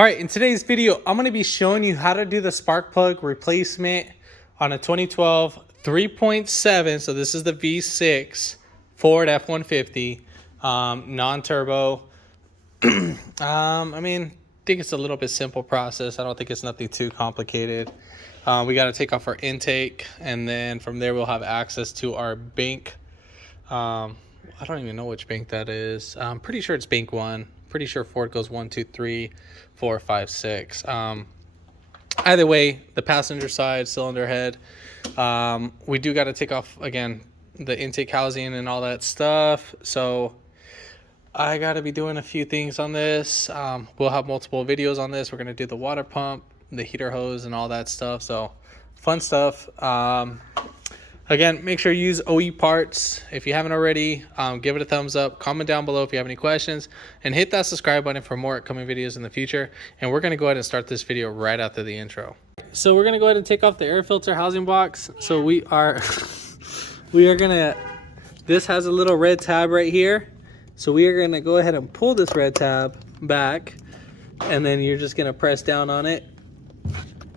All right, in today's video, I'm going to be showing you how to do the spark plug replacement on a 2012 3.7. So this is the V6 Ford F150, non-turbo. I think it's a little bit simple process. I don't think it's nothing too complicated. We got to take off our intake, and then from there we'll have access to our bank. I don't even know which bank that is. I'm pretty sure it's bank 1. Pretty sure Ford goes 1, 2, 3, 4, 5, 6. Either way, the passenger side cylinder head, we do got to take off again the intake housing and all that stuff. So I got to be doing a few things on this. We'll have multiple videos on this. We're going to do the water pump, the heater hose, and all that stuff. So fun stuff. Again, make sure you use OE parts. If you haven't already, give it a thumbs up. Comment down below if you have any questions. And hit that subscribe button for more upcoming videos in the future. And we're going to go ahead and start this video right after the intro. So we're going to go ahead and take off the air filter housing box. So we are going to, this has a little red tab right here. So we are going to go ahead and pull this red tab back. And then you're just going to press down on it.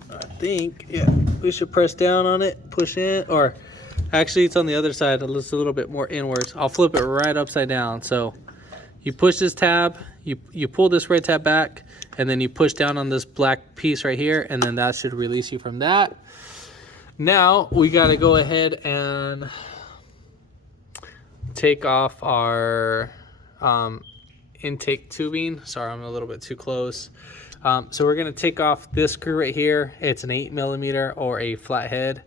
I think, yeah, we should press down on it, push in, or... Actually, it's on the other side. It's a little bit more inwards. I'll flip it right upside down. So you push this tab, you pull this red tab back, and then you push down on this black piece right here, and then that should release you from that. Now we got to go ahead and take off our intake tubing. Sorry, I'm a little bit too close. So we're going to take off this screw right here. It's an 8mm or a flathead.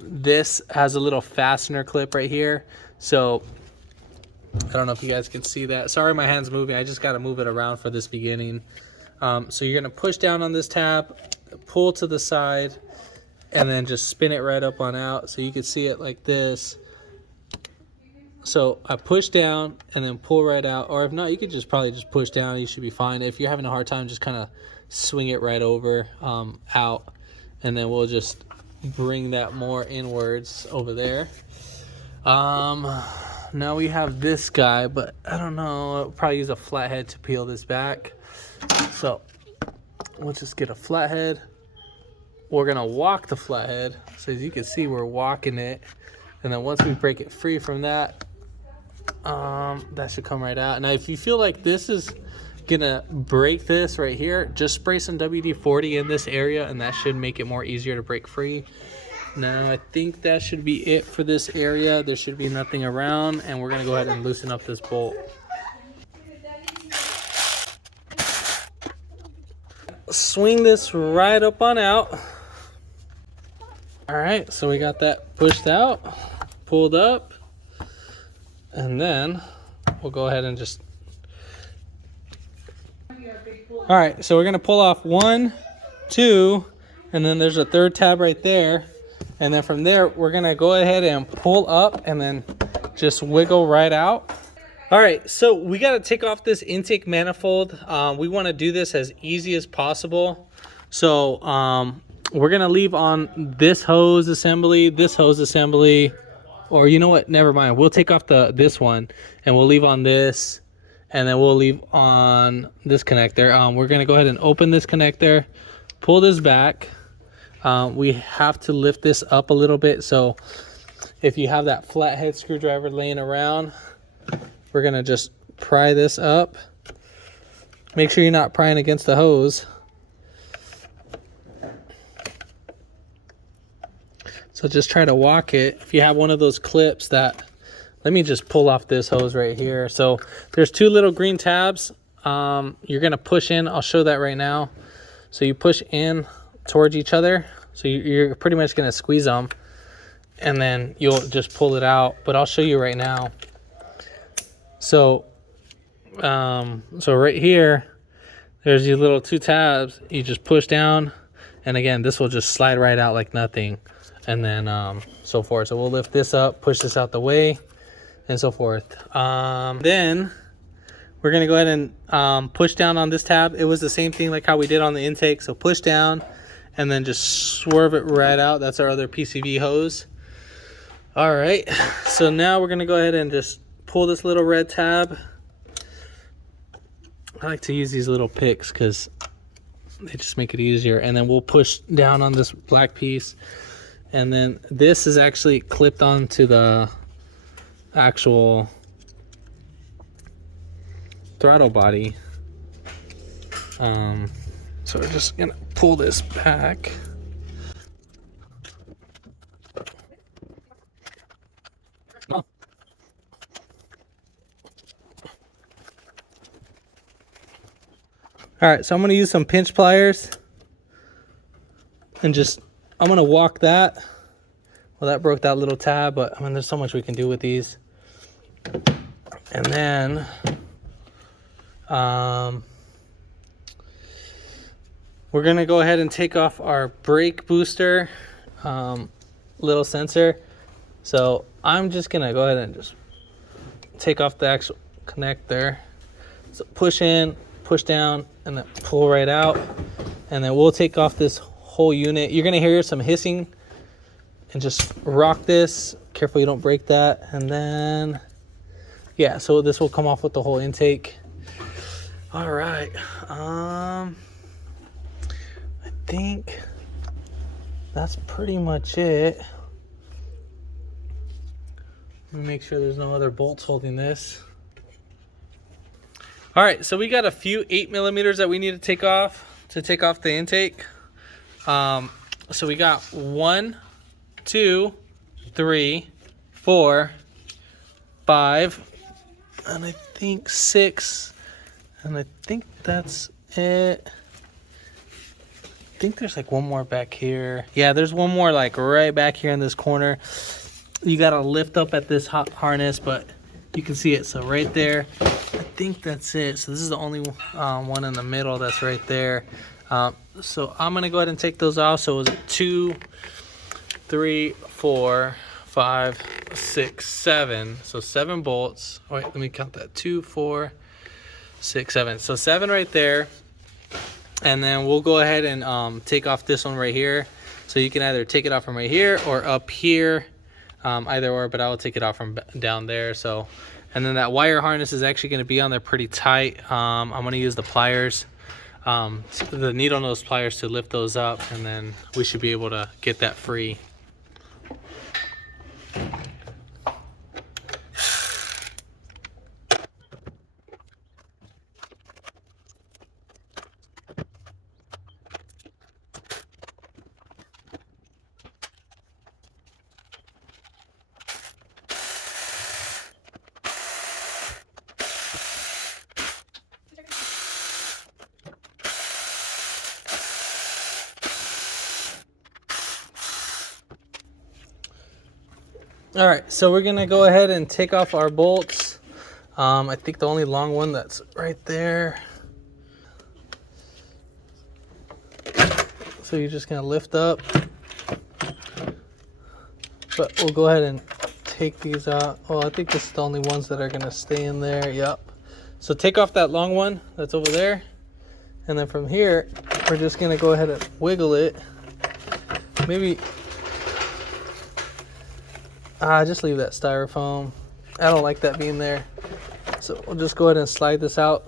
This has a little fastener clip right here. So I don't know if you guys can see that. Sorry, my hand's moving. I just got to move it around for this beginning. So you're going to push down on this tab, pull to the side, and then just spin it right up on out. So you can see it like this. So I push down and then pull right out. Or if not, you could just probably just push down. You should be fine. If you're having a hard time, just kind of swing it right over out. And then we'll just bring that more inwards over there. Now we have this guy, but I don't know, I'll probably use a flathead to peel this back. So we'll just get a flathead. We're gonna walk the flathead, so as you can see, we're walking it, and then once we break it free from that, that should come right out. Now if you feel like this is gonna break this right here, just spray some WD-40 in this area, and that should make it more easier to break free. Now I think that should be it for this area. There should be nothing around, and we're gonna go ahead and loosen up this bolt. Swing this right up on out. All right, so we got that pushed out, pulled up, and then we'll go ahead and just... All right, so we're gonna pull off 1, 2, and then there's a third tab right there. And then from there, we're gonna go ahead and pull up and then just wiggle right out. All right, so we gotta take off this intake manifold. We wanna do this as easy as possible. So we're gonna leave on this hose assembly, or you know what, never mind. We'll take off this one and we'll leave on this. And then we'll leave on this connector. We're gonna go ahead and open this connector, pull this back. We have to lift this up a little bit. So if you have that flathead screwdriver laying around, we're gonna just pry this up. Make sure you're not prying against the hose. So just try to walk it. If you have one of those clips that, let me just pull off this hose right here. So there's 2 little green tabs. You're gonna push in. I'll show that right now. So you push in towards each other. So you're pretty much gonna squeeze them, and then you'll just pull it out. But I'll show you right now. So, so right here, there's these little 2 tabs. You just push down, and again, this will just slide right out like nothing, and then so forth. So we'll lift this up, push this out the way, and so forth. Then we're gonna go ahead and push down on this tab. It was the same thing like how we did on the intake. So push down and then just swerve it right out. That's our other PCV hose. All right, so now we're gonna go ahead and just pull this little red tab. I like to use these little picks because they just make it easier. And then we'll push down on this black piece, and then this is actually clipped onto the actual throttle body. So we're just gonna pull this back. Oh. All right, so I'm gonna use some pinch pliers and I'm gonna walk that. Well, that broke that little tab, but I mean, there's so much we can do with these. And then, we're gonna go ahead and take off our brake booster little sensor. So I'm just gonna go ahead and just take off the actual connector. So push in, push down, and then pull right out. And then we'll take off this whole unit. You're gonna hear some hissing, and just rock this. Careful you don't break that. And then, yeah, so this will come off with the whole intake. All right, I think that's pretty much it. Let me make sure there's no other bolts holding this. All right, so we got a few 8mm that we need to take off the intake. So we got 1, 2, 3, 4, 5, and I think 6, and I think that's it. I think there's like one more back here. Yeah, there's one more like right back here in this corner. You gotta lift up at this hot harness, but you can see it. So right there, I think that's it. So this is the only one in the middle that's right there. So I'm gonna go ahead and take those off. So it was 2, 3, 4, 5, 6, 7. So 7 bolts. Wait, let me count that. 2, 4, 6, 7. So 7 right there. And then we'll go ahead and take off this one right here. So you can either take it off from right here or up here, either or, but I will take it off from down there. So, and then that wire harness is actually going to be on there pretty tight. I'm going to use the pliers, the needle nose pliers, to lift those up, and then we should be able to get that free. All right, so we're gonna go ahead and take off our bolts. I think the only long one that's right there. So you're just gonna lift up, but we'll go ahead and take these out. Well, I think this is the only ones that are gonna stay in there. Yep. So take off that long one that's over there, and then from here, we're just gonna go ahead and wiggle it. Maybe. Just leave that styrofoam. I don't like that being there. So we'll just go ahead and slide this out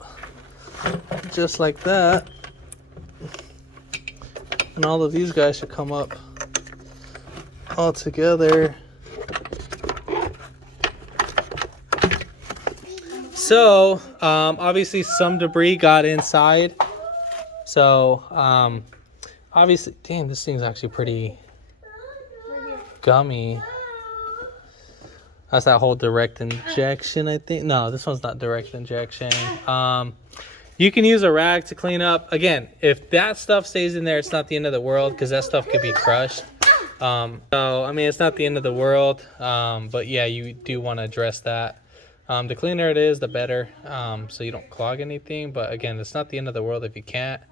just like that. And all of these guys should come up all together. So obviously some debris got inside. So obviously, damn, this thing's actually pretty gummy. That's that whole direct injection, I think. No, this one's not direct injection. You can use a rag to clean up. Again, if that stuff stays in there, it's not the end of the world, because that stuff could be crushed. So, I mean, it's not the end of the world. But yeah, you do want to address that. The cleaner it is, the better, so you don't clog anything. But again, it's not the end of the world if you can't.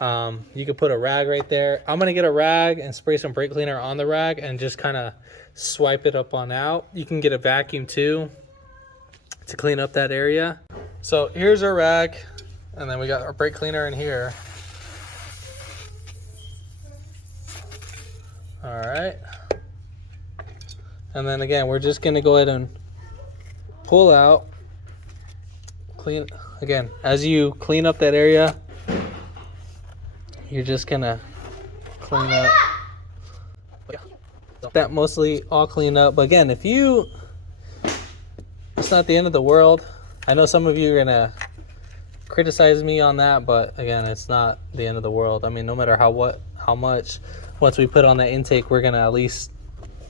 You can put a rag right there. I'm going to get a rag and spray some brake cleaner on the rag and just kind of swipe it up on out. You can get a vacuum too to clean up that area. So here's our rag, and then we got our brake cleaner in here. All right. And then again, we're just going to go ahead and pull out, clean. Again, as you clean up that area, you're just gonna clean up. That mostly all clean up. But again, if you, it's not the end of the world. I know some of you are gonna criticize me on that, but again, it's not the end of the world. I mean, no matter how much, once we put on that intake, we're gonna at least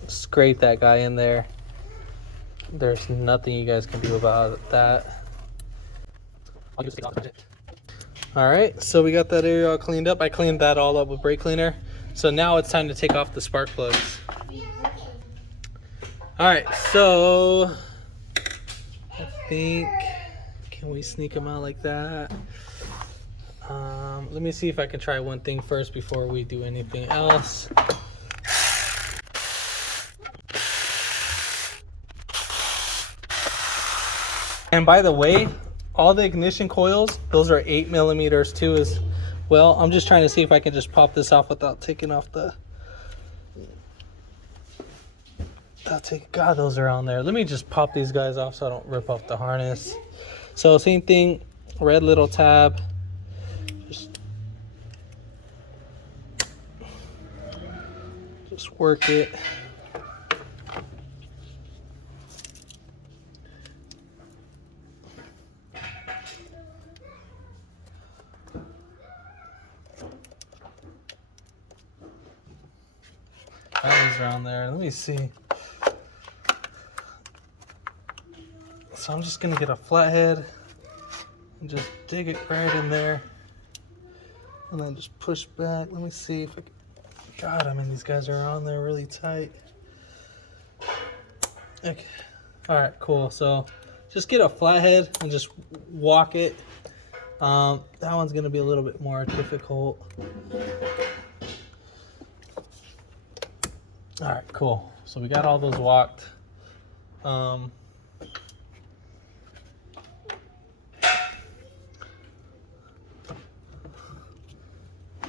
scrape that guy in there. There's nothing you guys can do about that. All right, so we got that area all cleaned up. I cleaned that all up with brake cleaner. So now it's time to take off the spark plugs. All right, so I think, can we sneak them out like that? Let me see if I can try one thing first before we do anything else. And by the way, all the ignition coils, those are 8 millimeters too as well. I'm just trying to see if I can just pop this off without taking off the... God, those are on there. Let me just pop these guys off so I don't rip off the harness. So same thing, red little tab. Just work it. Values are on there. Let me see. So I'm just gonna get a flathead and just dig it right in there, and then just push back. Let me see if I can. God, I mean, these guys are on there really tight. Okay. All right, cool. So just get a flathead and just walk it. That one's gonna be a little bit more difficult. All right, cool. So we got all those walked.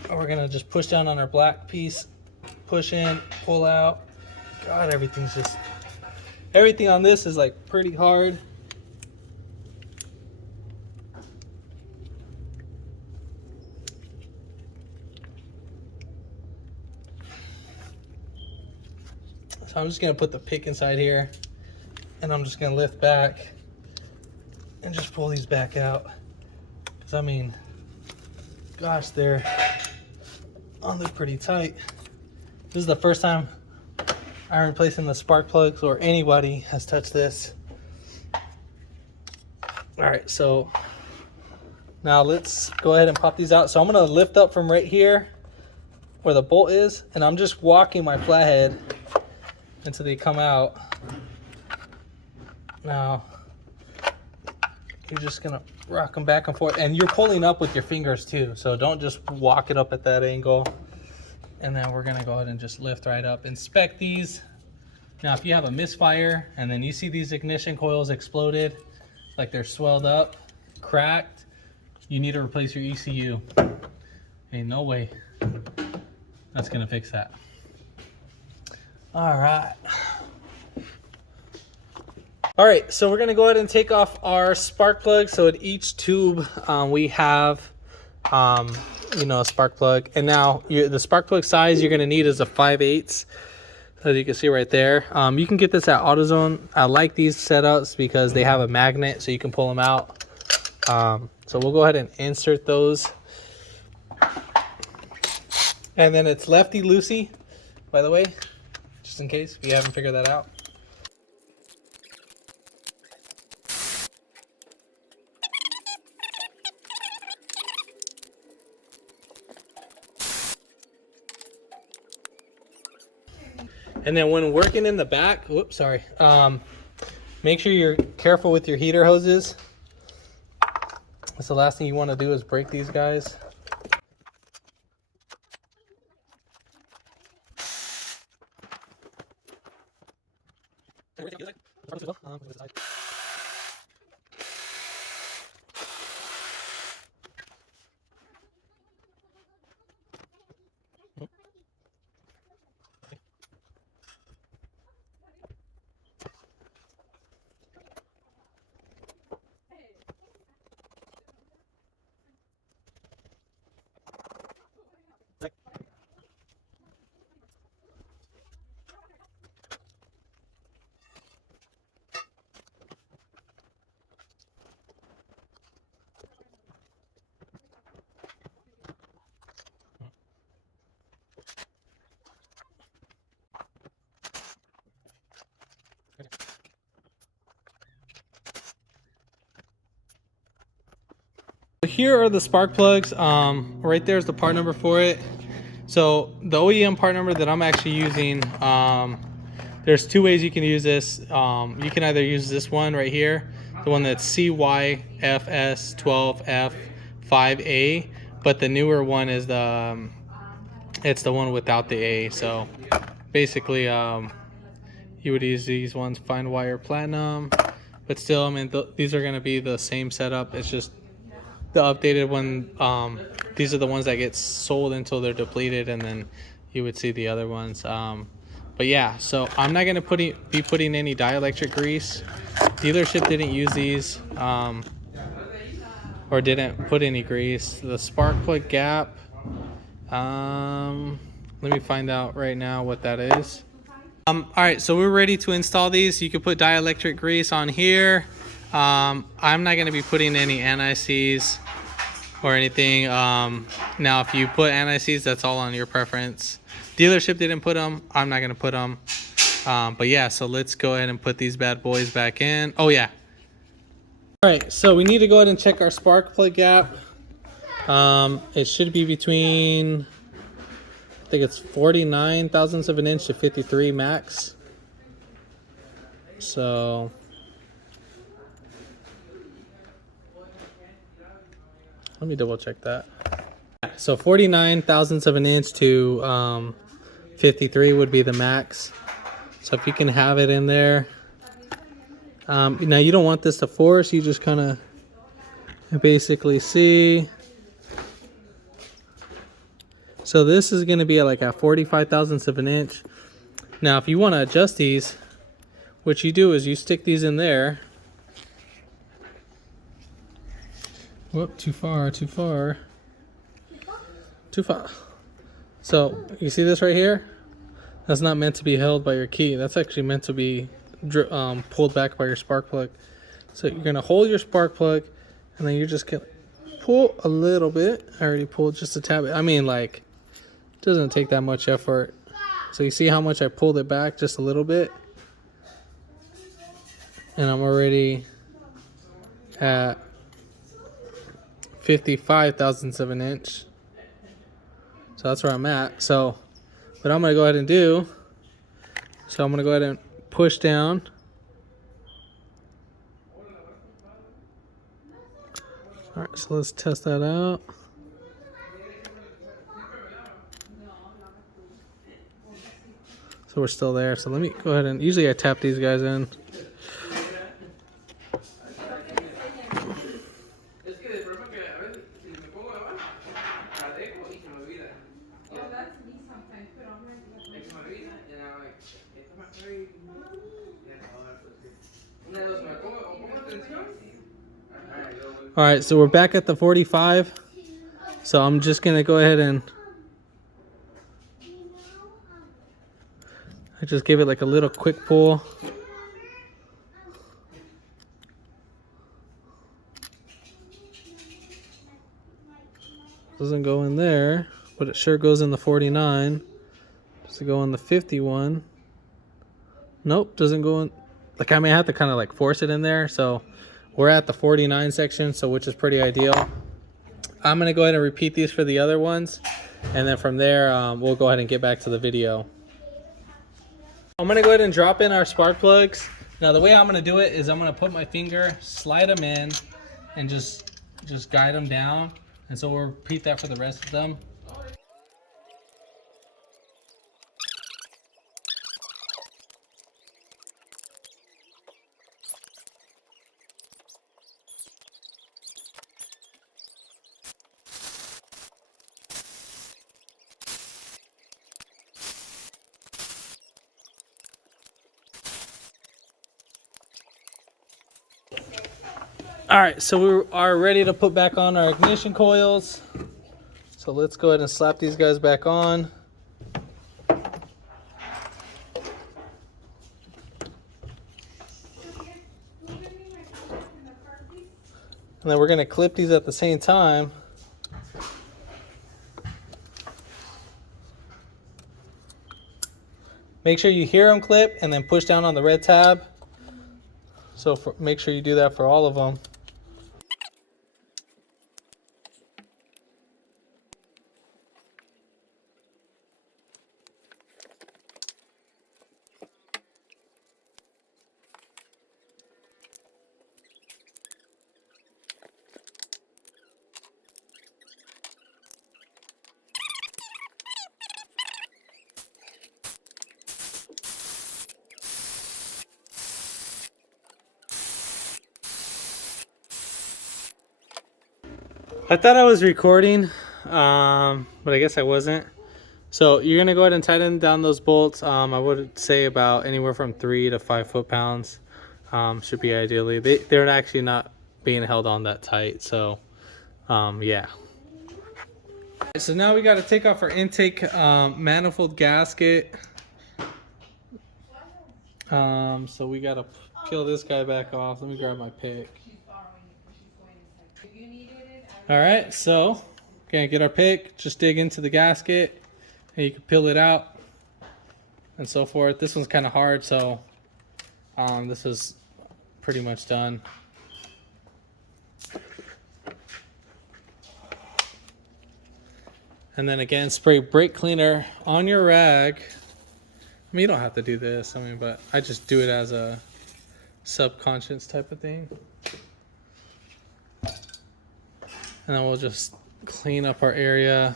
We're gonna just push down on our black piece, push in, pull out. God, everything on this is like pretty hard. So I'm just gonna put the pick inside here, and I'm just gonna lift back and just pull these back out. Cause I mean, gosh, they're pretty tight. This is the first time I'm replacing the spark plugs or anybody has touched this. All right, so now let's go ahead and pop these out. So I'm gonna lift up from right here where the bolt is, and I'm just walking my flathead until they come out. Now you're just gonna rock them back and forth, and you're pulling up with your fingers too, so don't just walk it up at that angle. And then we're gonna go ahead and just lift right up. Inspect these. Now if you have a misfire and then you see these ignition coils exploded, like they're swelled up, cracked, you need to replace your ECU. Ain't no way that's gonna fix that. All right, so we're gonna go ahead and take off our spark plug. So at each tube we have a spark plug, and now the spark plug size you're gonna need is a 5/8, as you can see right there. You can get this at AutoZone. I like these setups because they have a magnet so you can pull them out. So we'll go ahead and insert those, and then it's lefty loosey, by the way, just in case if you haven't figured that out. And then when working in the back, whoops, sorry. Make sure you're careful with your heater hoses. That's the last thing you want to do is break these guys. Here are the spark plugs. Right there's the part number for it. So the OEM part number that I'm actually using, there's two ways you can use this. You can either use this one right here, the one that's CYFS12F5A, but the newer one is the it's the one without the A. So basically, you would use these ones, fine wire platinum, but still, I mean, these are going to be the same setup. It's just the updated one. These are the ones that get sold until they're depleted, and then you would see the other ones. But yeah, so I'm not going to be putting any dielectric grease. Dealership didn't use these, or didn't put any grease. The spark plug gap, let me find out right now what that is. All right, so we're ready to install these. You can put dielectric grease on here. I'm not going to be putting any anti-seize or anything. Now, if you put anti-seize, that's all on your preference. Dealership didn't put them. I'm not going to put them. But yeah, so let's go ahead and put these bad boys back in. Oh, yeah. All right, so we need to go ahead and check our spark plug gap. It should be between, I think it's 49 thousandths of an inch to 53 max. So let me double check that. So 49 thousandths of an inch to 53 would be the max. So if you can have it in there. Now you don't want this to force, you just kind of basically see. So this is going to be like at 45 thousandths of an inch. Now if you want to adjust these, what you do is you stick these in there. Whoop, too far. So you see this right here? That's not meant to be held by your key. That's actually meant to be pulled back by your spark plug. So you're going to hold your spark plug, and then you're just going to pull a little bit. I already pulled just a tad bit. I mean, like, it doesn't take that much effort. So you see how much I pulled it back just a little bit? And I'm already at 55 thousandths of an inch. So that's where I'm at. So what I'm going to go ahead and do, so I'm going to go ahead and push down. All right, so let's test that out. So we're still there. So let me go ahead and, usually I tap these guys in. All right, so we're back at the 45. So I'm just gonna go ahead and I just give it like a little quick pull. Doesn't go in there, but it sure goes in the 49. Does it go in the 51? Nope, doesn't go in. Like I may have to kind of like force it in there. So we're at the 49 section, so which is pretty ideal. I'm gonna go ahead and repeat these for the other ones, and then from there we'll go ahead and get back to the video. I'm gonna go ahead and drop in our spark plugs. Now the way I'm gonna do it is I'm gonna put my finger, slide them in, and just guide them down. And so we'll repeat that for the rest of them. All right, so we are ready to put back on our ignition coils. So let's go ahead and slap these guys back on. And then we're gonna clip these at the same time. Make sure you hear them clip and then push down on the red tab. So make sure you do that for all of them. I thought I was recording, but I guess I wasn't. So you're gonna go ahead and tighten down those bolts. I would say about anywhere from 3 to 5 foot-pounds should be ideally. They're actually not being held on that tight. So yeah. So now we got to take off our intake manifold gasket. So we got to peel this guy back off. Let me grab my pick. All right, so gonna get our pick, just dig into the gasket, and you can peel it out and so forth. This one's kind of hard, so this is pretty much done. And then again, spray brake cleaner on your rag. I mean, you don't have to do this, but I just do it as a subconscious type of thing. And then we'll just clean up our area.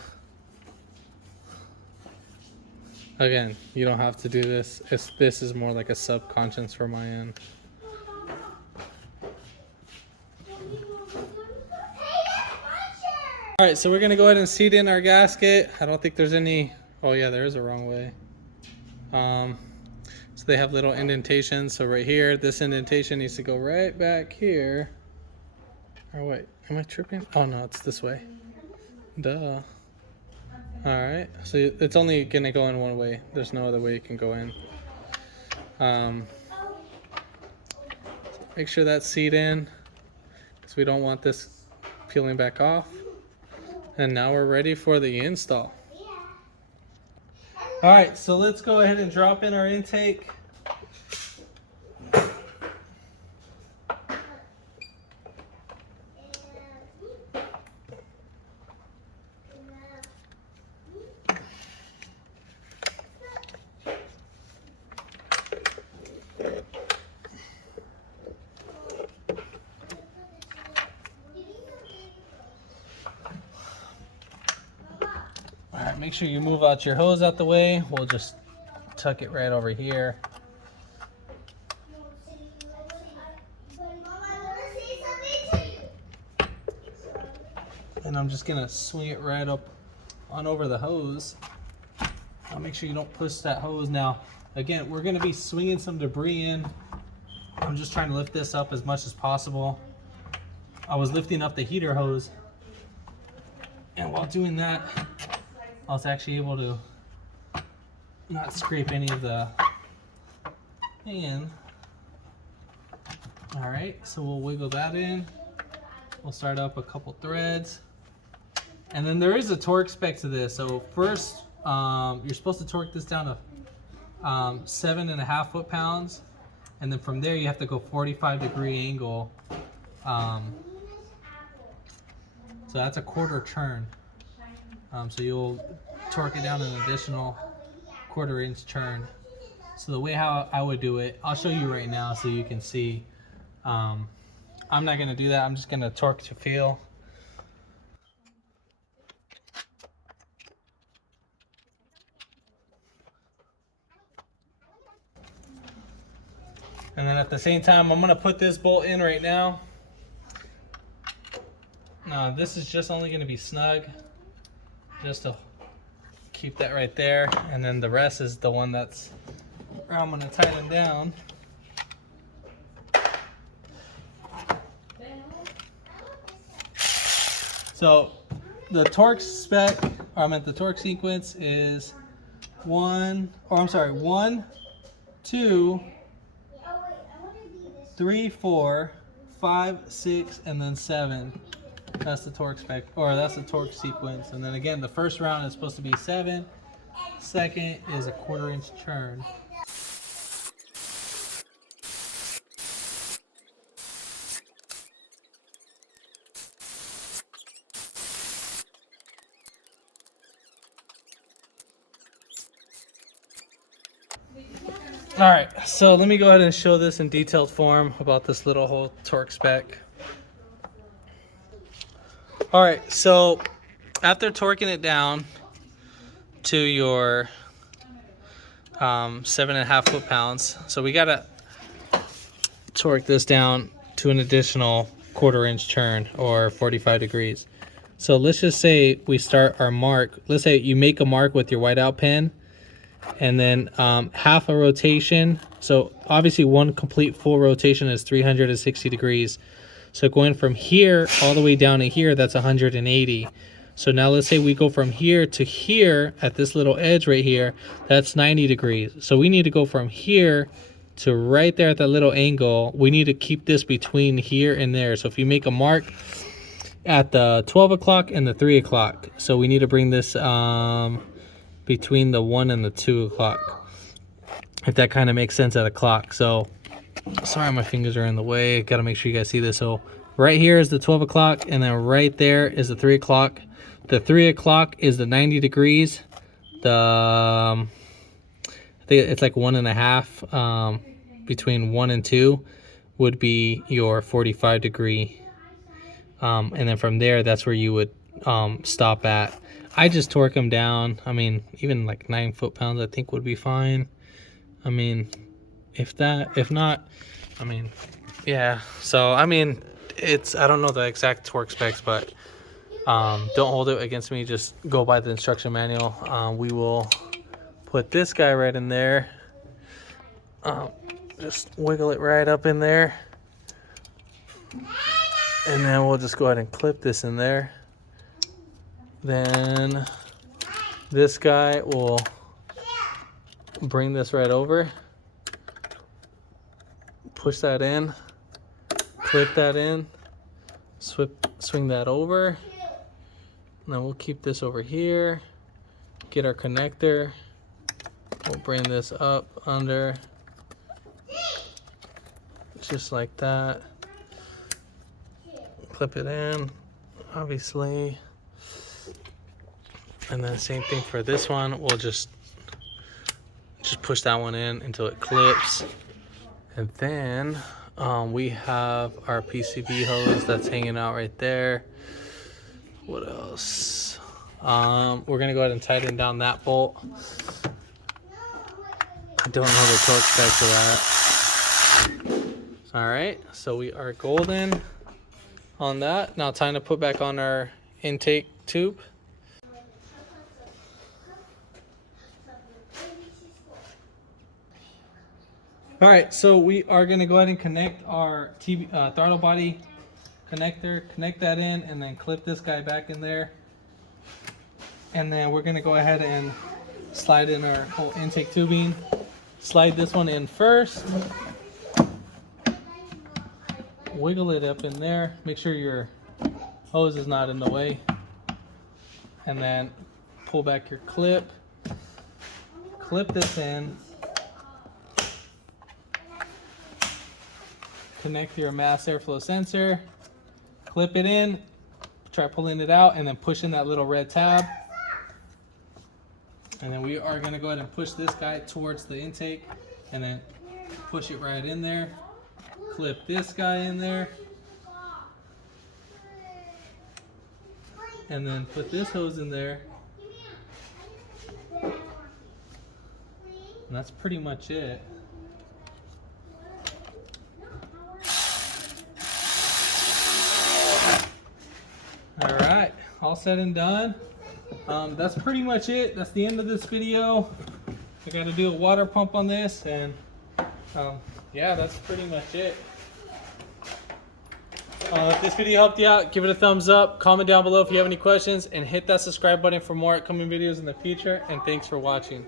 Again, you don't have to do this. This is more like a subconscious for my end. All right, so we're gonna go ahead and seat in our gasket. I don't think there's any, oh yeah, there is a wrong way. So they have little indentations. So right here, this indentation needs to go right back here. Or wait, am I tripping? Oh no, it's this way. Duh. All right, so it's only gonna go in one way. There's no other way you can go in. Make sure that's seat in, because we don't want this peeling back off. And now we're ready for the install. All right, so let's go ahead and drop in our intake. All right, make sure you move out your hose out the way. We'll just tuck it right over here. And I'm just gonna swing it right up on over the hose. I'll make sure you don't push that hose. Now, again, we're gonna be swinging some debris in. I'm just trying to lift this up as much as possible. I was lifting up the heater hose, and while doing that, I was actually able to not scrape any of the in. All right, so we'll wiggle that in. We'll start up a couple threads. And then there is a torque spec to this. So first, you're supposed to torque this down to 7.5 foot-pounds. And then from there, you have to go 45-degree angle. So that's a quarter turn. So you'll torque it down an additional 1/4 inch turn. So the way how I would do it, I'll show you right now so you can see. I'm not gonna do that. I'm just gonna torque to feel. And then at the same time, I'm gonna put this bolt in right now. Now this is just only gonna be snug, just to keep that right there. And then the rest is the one that's where I'm gonna tighten down. So the torque spec, the torque sequence is 1, 2, 3, 4, 5, 6, and then 7. That's the torque spec, or that's the torque sequence. And then again, the first round is supposed to be 7. Second is a 1/4 inch turn. All right, so let me go ahead and show this in detailed form about this little whole torque spec. All right, so after torquing it down to your 7.5 foot-pounds, so we gotta torque this down to an additional 1/4 inch turn, or 45 degrees. So let's just say we start our mark. Let's say you make a mark with your whiteout pen, and then half a rotation. So obviously one complete full rotation is 360 degrees. So going from here all the way down to here, that's 180. So now let's say we go from here to here at this little edge right here, that's 90 degrees. So we need to go from here to right there at that little angle. We need to keep this between here and there. So if you make a mark at the 12 o'clock and the 3 o'clock, so we need to bring this between the 1 and the 2 o'clock, if that kind of makes sense at a clock. So sorry, my fingers are in the way. Got to make sure you guys see this. So right here is the 12 o'clock, and then right there is the 3 o'clock. The 3 o'clock is the 90 degrees. The I think it's like 1.5. Between 1 and 2 would be your 45 degree. And then from there, that's where you would stop at. I just torque them down. I mean, even like 9 foot-pounds I think would be fine. I mean, if not, I mean, yeah. So I mean, I don't know the exact torque specs, but don't hold it against me. Just go by the instruction manual. We will put this guy right in there. Just wiggle it right up in there, and then we'll just go ahead and clip this in there. Then this guy will bring this right over, push that in, clip that in, swing that over, and then we'll keep this over here, get our connector, we'll bring this up under, just like that, clip it in, obviously, and then same thing for this one. We'll just push that one in until it clips, and then we have our PCB hose that's hanging out right there. What else? We're gonna go ahead and tighten down that bolt. I don't know the torque specs for that. All right, so we are golden on that. Now time to put back on our intake tube. All right, so we are gonna go ahead and connect our throttle body connector, connect that in, and then clip this guy back in there. And then we're gonna go ahead and slide in our whole intake tubing. Slide this one in first. Wiggle it up in there. Make sure your hose is not in the way. And then pull back your clip. Clip this in. Connect your mass airflow sensor. Clip it in. Try pulling it out and then push in that little red tab. And then we are going to go ahead and push this guy towards the intake and then push it right in there. Clip this guy in there. And then put this hose in there. And that's pretty much it. All right, all said and done. That's pretty much it. That's the end of this video. I got to do a water pump on this, and yeah, that's pretty much it. If this video helped you out, give it a thumbs up, comment down below if you have any questions, and hit that subscribe button for more upcoming videos in the future. And thanks for watching.